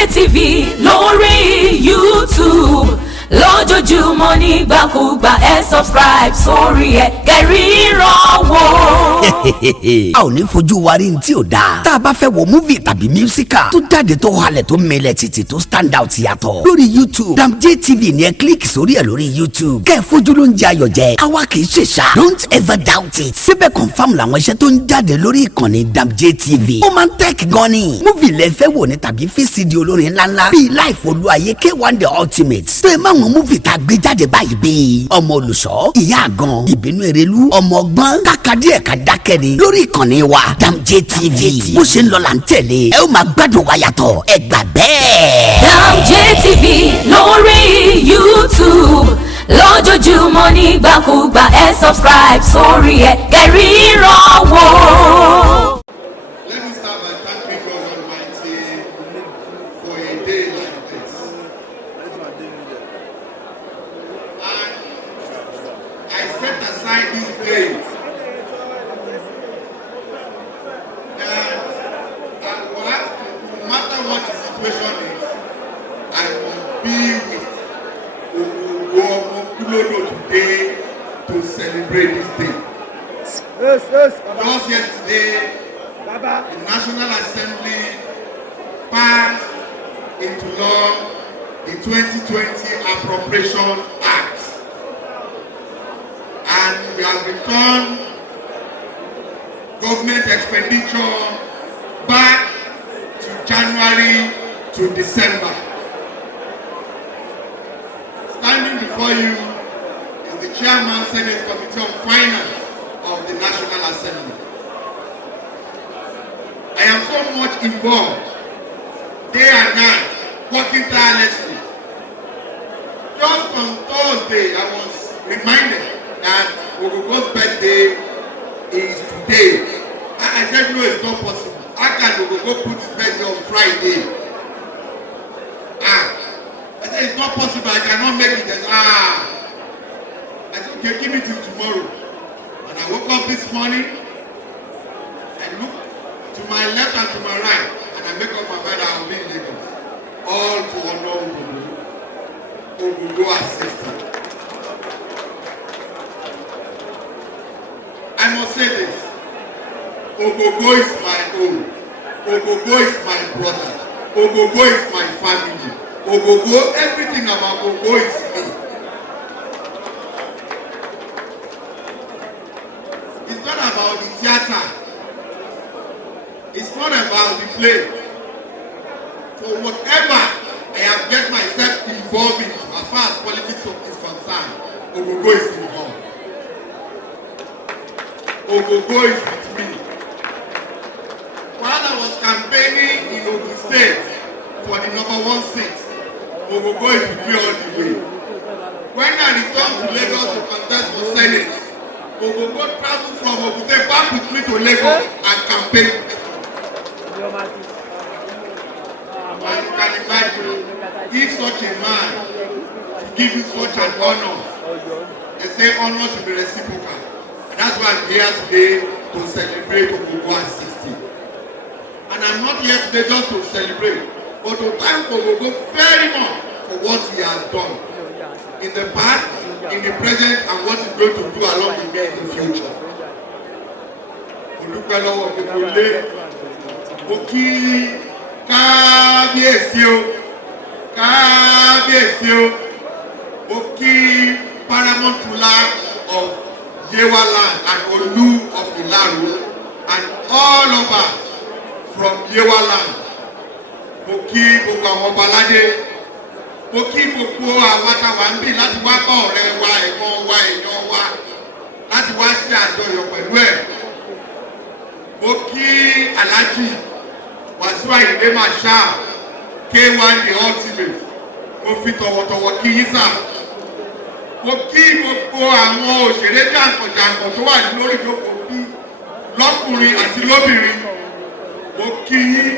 JTV lórí YouTube lójoojúmọ́ nígbàkúgbà subscribe sórí kẹ́ríran wò. a ò ní fojú wa rí ní tí ò dáa. tá a bá fẹ́ wo múvì tàbí mísíkà tó jáde tó halẹ̀ tó mẹlẹ̀ títì tó stand out yàtọ̀ lórí YouTube Dam JTV ni ẹ kílíkì sórí ẹ lórí YouTube kẹ́ ẹ fojú ló ń jẹ ayọ̀ jẹ. àwa kì í ṣe ṣá don't ever doubt it. síbẹ̀ confam làwọn iṣẹ́ tó ń jáde lórí ìkànnì Dam JTV. ó máa ń tẹ́kì gan ni. múvì lẹ fẹ́ wò ní tàbí fíìsìdì olórin ńláńlá bíi Life Olúayé K1 The Ultimate. tó ẹ má wọn múvì tá a gbé jáde báyìí bíi ọmọ olùṣọ́ ìyá àgàn ìbínú erelu ọmọ ọgbọ́n kákadíẹ̀ ká dákẹ́ ni lórí ìkànnì wa Dam JTV. bó ṣe ń lọ là ń tẹ̀lé ẹ ó máa gbádùn wa yàtọ̀ ẹ gbà bẹ́ẹ̀. Dam JTV lórí YouTube lójoojúmọ́ nígbàkúgbà subscribe sórí kẹ́ríran wò. Let me start by thanking God Almighty for a day like this. And I set aside this day that no matter what the situation is, I will be with Ogogo today to celebrate this day. Just yesterday, the National Assembly passed into law the 2020 Appropriation Act, and we have returned government expenditure back to January to December. Standing before you is the Chairman Senate Committee on Finance of the National Assembly. I am so much involved, day and night, working tirelessly. Just on Thursday, I was reminded that Ogogo's birthday is today. I said, no, it's not possible. How can Ogogo put his birthday on Friday? I said, it's not possible. I cannot make it. I said, okay, give me till tomorrow. And I woke up this morning and looked to my left and to my right, and I make up my mind I will be in Lagos. All to honor Ogogo assistant. I must say this. Ogogo is my own. Ogogo is my brother. Ogogo is my family. Ogogo, everything about Ogogo is me. It's not about the theater. It's not about the play. So whatever I have get myself involved in as far as politics is concerned, Ogogo is involved. Ogogo is with me. While I was campaigning in Ogun State for the #1 seat, Ogogo is with me all the way. When I returned to Lagos to contest for Senate, Ogogo traveled from Ogun State back with me to Lagos and campaigned. And you can imagine, if such a man should give you such an honor, they say honor should be reciprocal. And that's why I'm here today to celebrate Ogogo at 60. And I'm not here today just to celebrate, but to thank Ogogo very much for what he has done in the past, in the present, and what he's going to do along with me in the future. Olùpẹ̀ lọ́wọ́ gbogbo ilé, mo kí kábíyèsí o, kábíyèsí o, mo kí paramount ruler of Yewa land and Olu of Ilaru and all over from Yewa land. Mo kí gbogbo àwọn ọba aládé, mo kí gbogbo àwọn àtàwà ń bì láti wá bá ọ̀rẹ́ wa ẹ̀gbọ́n wa èèyàn wa láti wá sí àjọyọ̀ pẹ̀lú ẹ̀. Mo kí Alhaji Wasiu Ayinde Marshal K1 The Ultimate, mo fi tọ̀wọ̀tọ̀wọ̀ kí yín sà. Mo kí gbogbo àwọn òṣèré jàǹkànjàǹkàn tó wà lórí ìjókòó bí lọ́kùnrin àti lóbìnrin. Mo kí yín,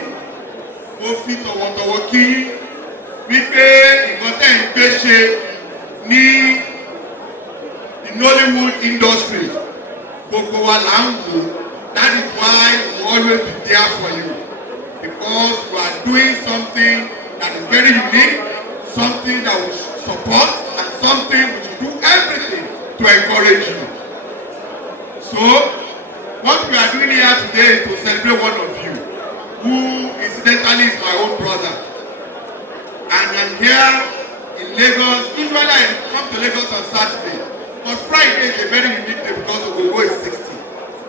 mo fi tọ̀wọ̀tọ̀wọ̀ kí yín wípé nǹkan tẹ́ ń gbé ṣe ní Nollywood industry gbogbo wa là ń wò. That is why we will always be there for you, because you are doing something that is very unique, something that we should support, and something we should do everything to encourage you. So, what we are doing here today is to celebrate one of you, who incidentally is my own brother. And I'm here in Lagos. Usually I come to Lagos on Saturday, but Friday is a very unique day because Ogogo is 60.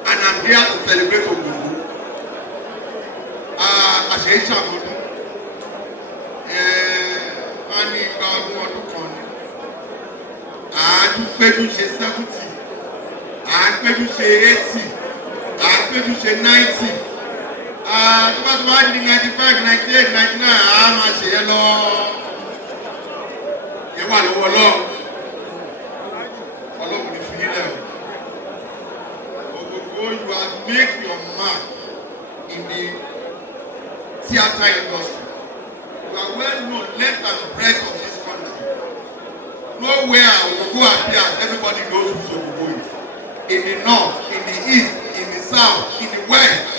And I'm here to celebrate Ogogo. Àṣẹ ìṣàmọ́dún. Wọ́n ní ìgbà ọdún kan ni. Àádúpéjú ṣe 70. Àádúpéjú ṣe 80. Àádúpéjú ṣe 90. Tó bá tó bá di 95, 98, 99, àá máa ṣe yẹn lọ. Yẹn wà lọ́wọ́ Ọlọ́run. Ọlọ́run ní fi nílẹ̀ o. Ogogo, you have made your mark in the theatre industry. You are well known left and right of this country. Nowhere Ogogo appears, everybody knows who Ogogo is. In the north, in the east, in the south, in the west,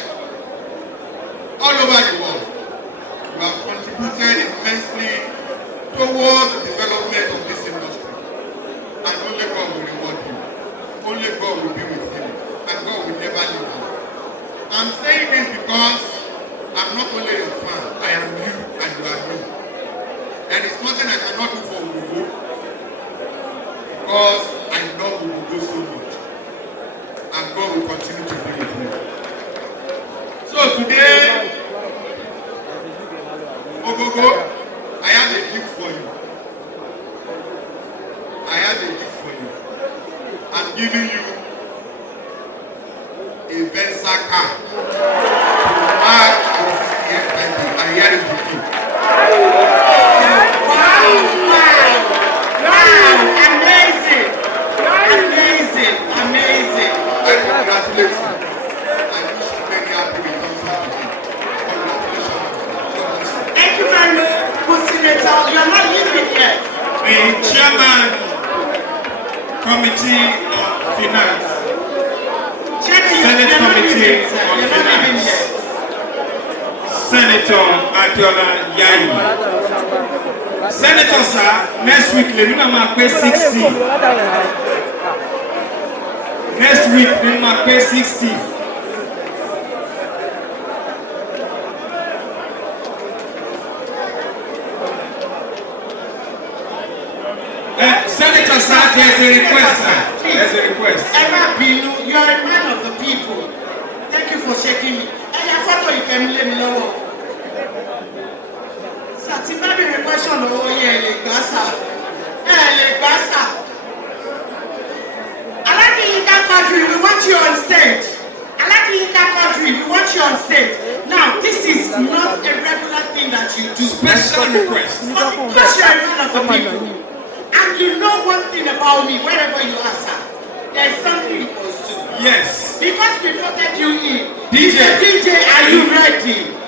all over the world. You have contributed immensely towards the development of this industry. And only God will reward you. Only God will be with you. And God will never leave you. I'm saying this because I'm not only your fan, I am you and you are me. There is nothing I cannot do for Ogogo because I love Ogogo so much. And God will continue to be with me. So today, Ogogo, I have a gift for you. I have a gift for you. I'm giving you a Versa car to mark your 60th birthday. And here is the gift. Wow! Amazing! Amazing! Amazing! I congratulate you. I wish you many happy returns of the day. Congratulations. Thank you very much, Senator. You are not leaving yet. The chairman, Committee of Finance, Senate Committee of Finance, Senator Adiola Yayi. Senator sir, next week le nuna ma pé 60. Next week le ma pé 60. Senator sir, there's a request sir. There's a request. Emma Binu, you are a man of the people. Thank you for shaking me. And your photo you can let me know. Sir, tí bá bí question lọ́wọ́ yẹn lè gbà sá. Lè gbà sá. Alhaji Yinka Quadri, we want you on stage. Alhaji Yinka Quadri, we want you on stage. Now, this is not a regular thing that you do. Special request. But because you are a man of the people. And you know one thing about me, wherever you are, sir, there is something you must do. Yes. Because we voted you in. DJ, are you ready?